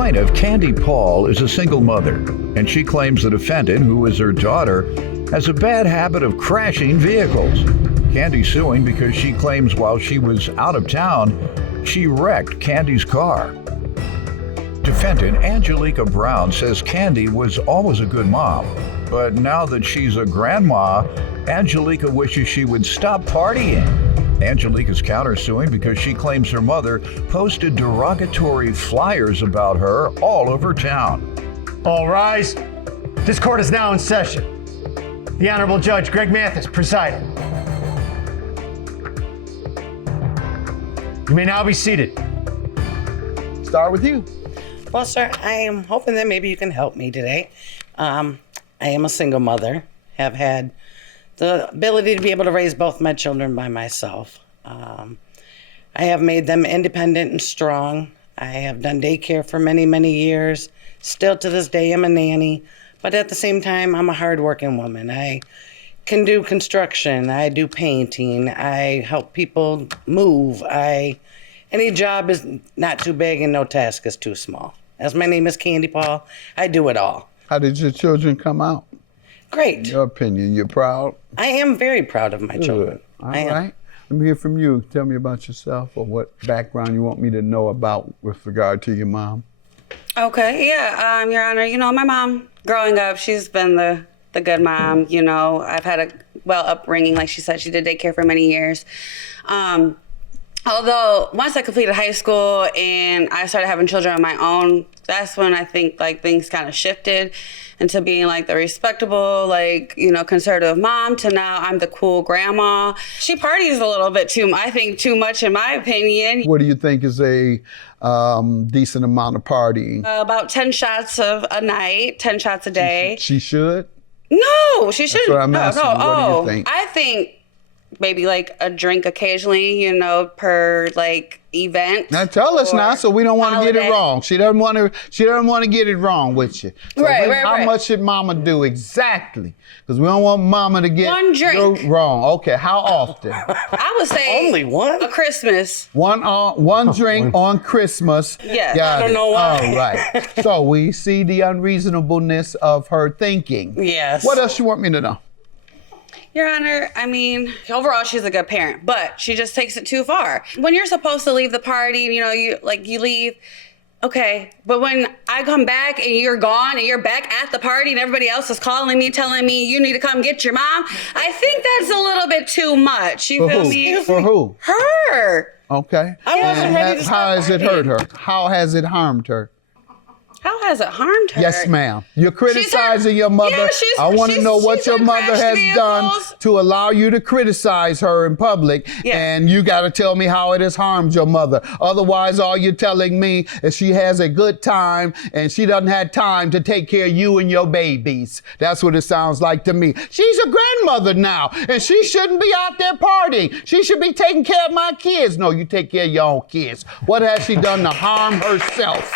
plaintiff, Candy Paul, is a single mother, and she claims the defendant, who is her daughter, has a bad habit of crashing vehicles. Candy's suing because she claims while she was out of town, she wrecked Candy's car. Defendant Angelica Brown says Candy was always a good mom, but now that she's a grandma, Angelica wishes she would stop partying. Angelica's countersuing because she claims her mother posted derogatory flyers about her all over town. All rise. This court is now in session. The Honorable Judge Greg Mathis presiding. You may now be seated. Start with you. Well, sir, I am hoping that maybe you can help me today. I am a single mother, have had the ability to be able to raise both my children by myself. I have made them independent and strong. I have done daycare for many, many years. Still to this day, I'm a nanny. But at the same time, I'm a hardworking woman. I can do construction. I do painting. I help people move. Any job is not too big and no task is too small. As my name is Candy Paul, I do it all. How did your children come out? Great. In your opinion, you're proud? I am very proud of my children. All right. Let me hear from you. Tell me about yourself or what background you want me to know about with regard to your mom. Okay, yeah, Your Honor, my mom, growing up, she's been the good mom, I've had a well upbringing, like she said, she did daycare for many years. Although once I completed high school and I started having children on my own, that's when I think things kind of shifted into being the respectable, conservative mom to now I'm the cool grandma. She parties a little bit too much in my opinion. What do you think is a decent amount of partying? About 10 shots of a night, 10 shots a day. She should? No, she shouldn't. That's what I'm asking. No. What do you think? I think maybe a drink occasionally, per event. Now tell us now, so we don't want to get it wrong. She doesn't want to get it wrong with you. So right. How much should Mama do exactly? Because we don't want Mama to get one drink wrong. Okay, how often? I would say only one. A Christmas. One drink on Christmas. Yeah. I don't know why. All right. So we see the unreasonableness of her thinking. Yes. What else you want me to know? Your Honor, overall she's a good parent, but she just takes it too far. When you're supposed to leave the party, and you leave, okay, but when I come back and you're gone and you're back at the party and everybody else is calling me, telling me you need to come get your mom, I think that's a little bit too much. You feel me? For who? Her. Okay. I wasn't ready to start How has it hurt partying. her? How has it harmed her? How has it harmed her? Yes, ma'am. You're criticizing your mother. Yeah, I want to know what your mother has done to allow you to criticize her in public. Yeah. And you got to tell me how it has harmed your mother. Otherwise, all you're telling me is she has a good time and she doesn't have time to take care of you and your babies. That's what it sounds like to me. She's a grandmother now and she shouldn't be out there partying. She should be taking care of my kids. No, you take care of your own kids. What has she done to harm herself?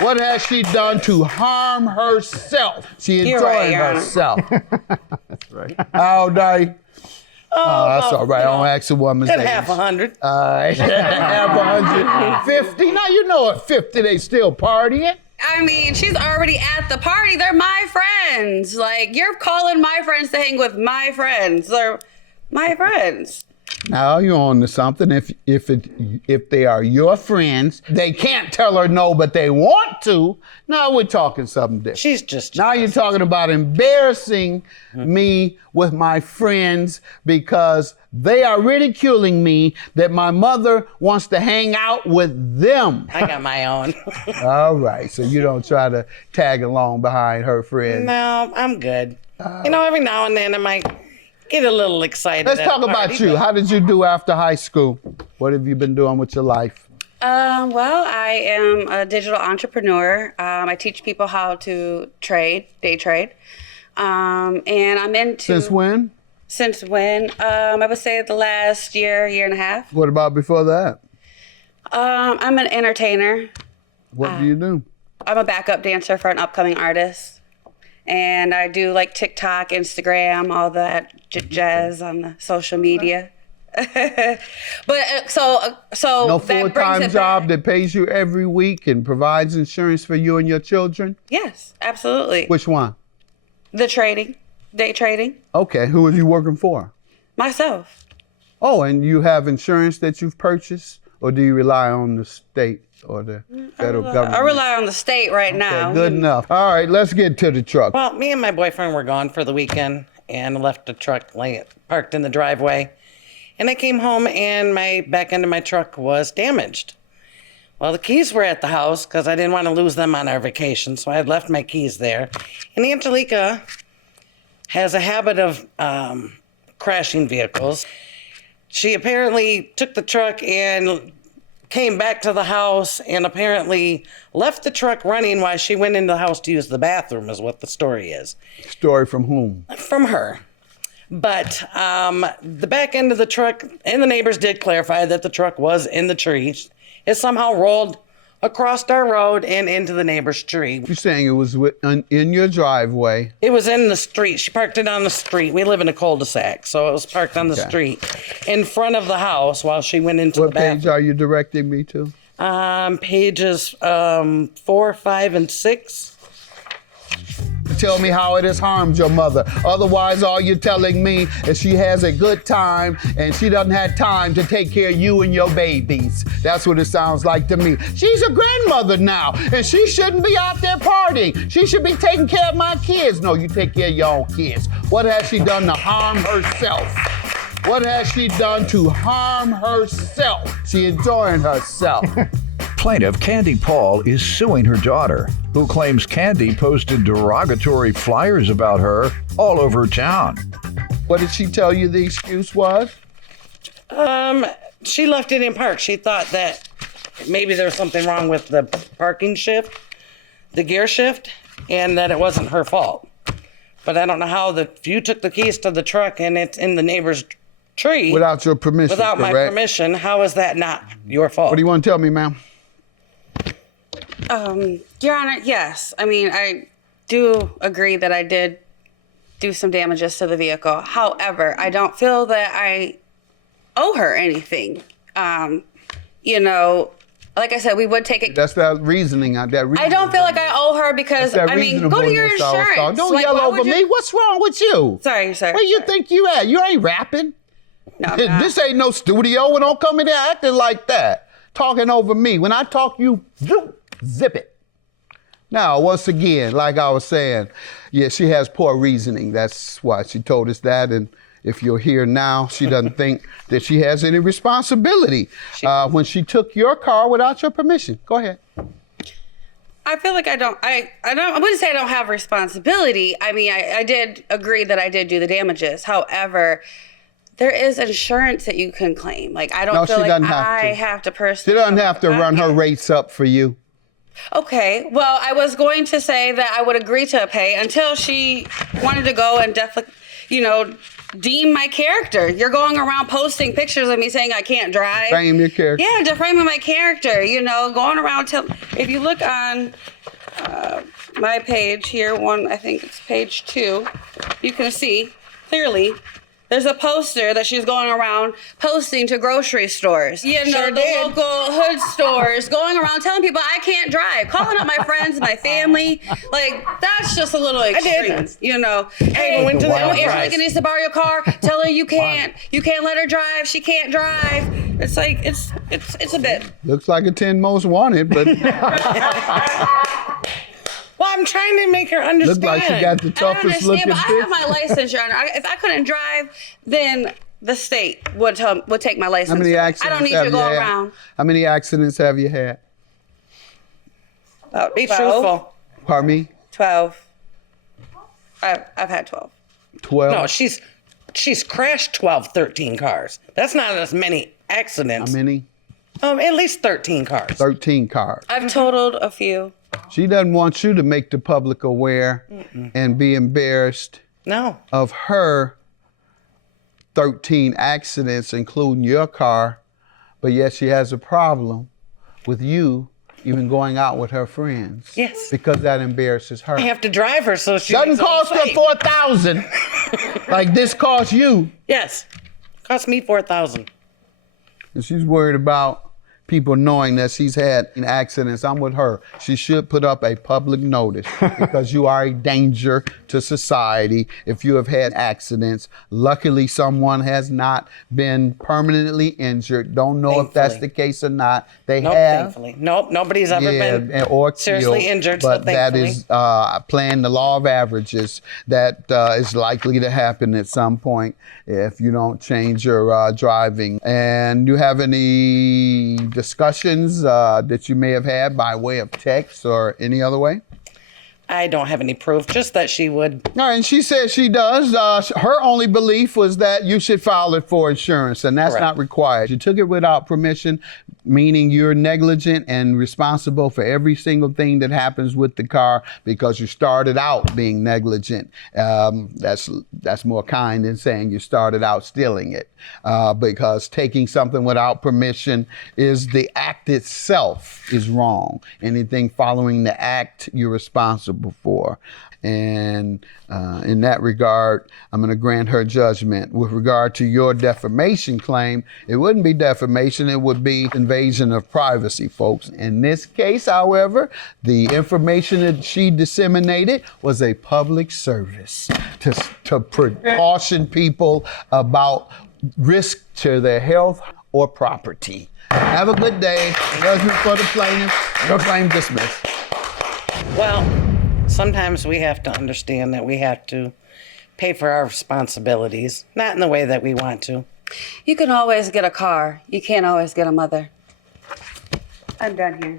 What has she done to harm herself? She enjoying herself. That's right. How day? Oh, that's all right. I don't ask a woman's age. Half 100. Half 150. Now you know at 50 they still partying. She's already at the party. They're my friends. You're calling my friends to hang with my friends. They're my friends. Now you're on to something. If they are your friends, they can't tell her no, but they want to. Now we're talking something different. She's just now you're talking about embarrassing me with my friends because they are ridiculing me that my mother wants to hang out with them. I got my own. All right, so you don't try to tag along behind her friends. No, I'm good. Every now and then I might get a little excited. Let's at talk a party, about you. but- How did you do after high school? What have you been doing with your life? Well, I am a digital entrepreneur. I teach people how to day trade. And I'm into... Since when? Since when? I would say the last year and a half. What about before that? I'm an entertainer. What do you do? I'm a backup dancer for an upcoming artist. And I do TikTok, Instagram, all that jazz on the social media. But so No that brings full-time it job back. that pays you every week and provides insurance for you and your children? Yes, absolutely. Which one? The trading, day trading, Okay, who are you working for? myself. Oh, and you have insurance that you've purchased, or do you rely on the state or the federal government? I rely on the state right now. Okay, good enough. All right, let's get to the truck. Well, me and my boyfriend were gone for the weekend and left the truck parked in the driveway. And I came home and my back end of my truck was damaged. Well, the keys were at the house because I didn't want to lose them on our vacation, so I had left my keys there. And Angelica has a habit of crashing vehicles. She apparently took the truck and came back to the house and apparently left the truck running while she went into the house to use the bathroom, is what the story is. Story from whom? From her. But the back end of the truck, and the neighbors did clarify that the truck was in the tree. It somehow rolled across our road and into the neighbor's tree. You're saying it was in your driveway. It was in the street. She parked it on the street. We live in a cul-de-sac, so it was parked on the street in front of the house while she went into What the bathroom. page are you directing me to? Pages 4, 5, and 6. Tell me how it has harmed your mother. Otherwise, all you're telling me is she has a good time and she doesn't have time to take care of you and your babies. That's what it sounds like to me. She's a grandmother now and she shouldn't be out there partying. She should be taking care of my kids. No, you take care of your own kids. What has she done to harm herself? What has she done to harm herself? She enjoying herself. Plaintiff Candy Paul is suing her daughter, who claims Candy posted derogatory flyers about her all over town. What did she tell you the excuse was? She left it in park. She thought that maybe there was something wrong with the parking shift, the gear shift, and that it wasn't her fault. But I don't know how if you took the keys to the truck and it's in the neighbor's tree. Without your permission, Without my correct? permission, how is that not your fault? What do you want to tell me, ma'am? Your Honor, yes. I mean, I do agree that I did do some damages to the vehicle. However, I don't feel that I owe her anything. You know, like I said, we would take it. That's that reasoning. I don't feel like I owe her because, I mean, go to your insurance. Don't Like, yell why over would me. you- What's wrong with you? Sorry. Where you think you at? You ain't rapping. No, I'm not. This ain't no studio. And don't come in there acting like that. Talking over me. When I talk, you zip it. Now, once again, like I was saying, yeah, she has poor reasoning. That's why she told us that. And if you're here now, she doesn't think that she has any responsibility when she took your car without your permission. Go ahead. I feel like I wouldn't say I don't have responsibility. I mean, I did agree that I did do the damages. However, there is insurance that you can claim. Like, I don't feel like I have to personally. She doesn't have to run her rates up for you. Okay, well, I was going to say that I would agree to pay until she wanted to go and definitely, deem my character. You're going around posting pictures of me saying I can't drive. Frame your character. Yeah, defaming my character, going around if you look on my page here, I think it's page 2, you can see clearly there's a poster that she's going around posting to grocery stores. Sure the did. local hood stores, going around telling people I can't drive, calling up my friends, my family. Like, that's just a little extreme, Hey, went to the Angelica needs to borrow your car. Tell her you can't let her drive. She can't drive. It's like, it's a bit. Looks like a 10 most wanted, but Well, I'm trying to make her understand. looks like she got the I toughest understand, looking but I have bitch. my license, Your Honor. If I couldn't drive, then the state would take my license. How many I accidents don't need you have to you go had? around. How many accidents have you had? About Be 12. truthful. Pardon me? 12. I've had 12. 12? No, she's crashed 12, 13 cars. That's not as many accidents. How many? At least 13 cars. 13 cars. I've totaled a few. She doesn't want you to make the public aware and be embarrassed No. of her 13 accidents, including your car, but yet she has a problem with you even going out with her friends. Yes. Because that embarrasses her. I have to drive her so she Doesn't makes it cost her safe. $4,000 like this cost you. Yes. Cost me $4,000. And she's worried about people knowing that she's had accidents. I'm with her. She should put up a public notice because you are a danger to society if you have had accidents. Luckily, someone has not been permanently injured. Don't know if that's the case or not. They Nope, have. thankfully. Nope, nobody's ever been or seriously killed, injured, but so that thankfully. is playing the law of averages. That is likely to happen at some point if you don't change your driving. And you have any discussions that you may have had by way of text or any other way? I don't have any proof, just that she would. No, and she says she does. Her only belief was that you should file it for insurance, and that's Correct. not required. You took it without permission, meaning you're negligent and responsible for every single thing that happens with the car because you started out being negligent. That's more kind than saying you started out stealing it, because taking something without permission is the act itself is wrong. Anything following the act, you're responsible for. And in that regard, I'm going to grant her judgment. With regard to your defamation claim, it wouldn't be defamation, it would be invasion of privacy, folks. In this case, however, the information that she disseminated was a public service to precaution people about risk to their health or property. Have a good day. Judgment for the plaintiff. Your claim dismissed. Well, sometimes we have to understand that we have to pay for our responsibilities, not in the way that we want to. You can always get a car. You can't always get a mother. I'm done here.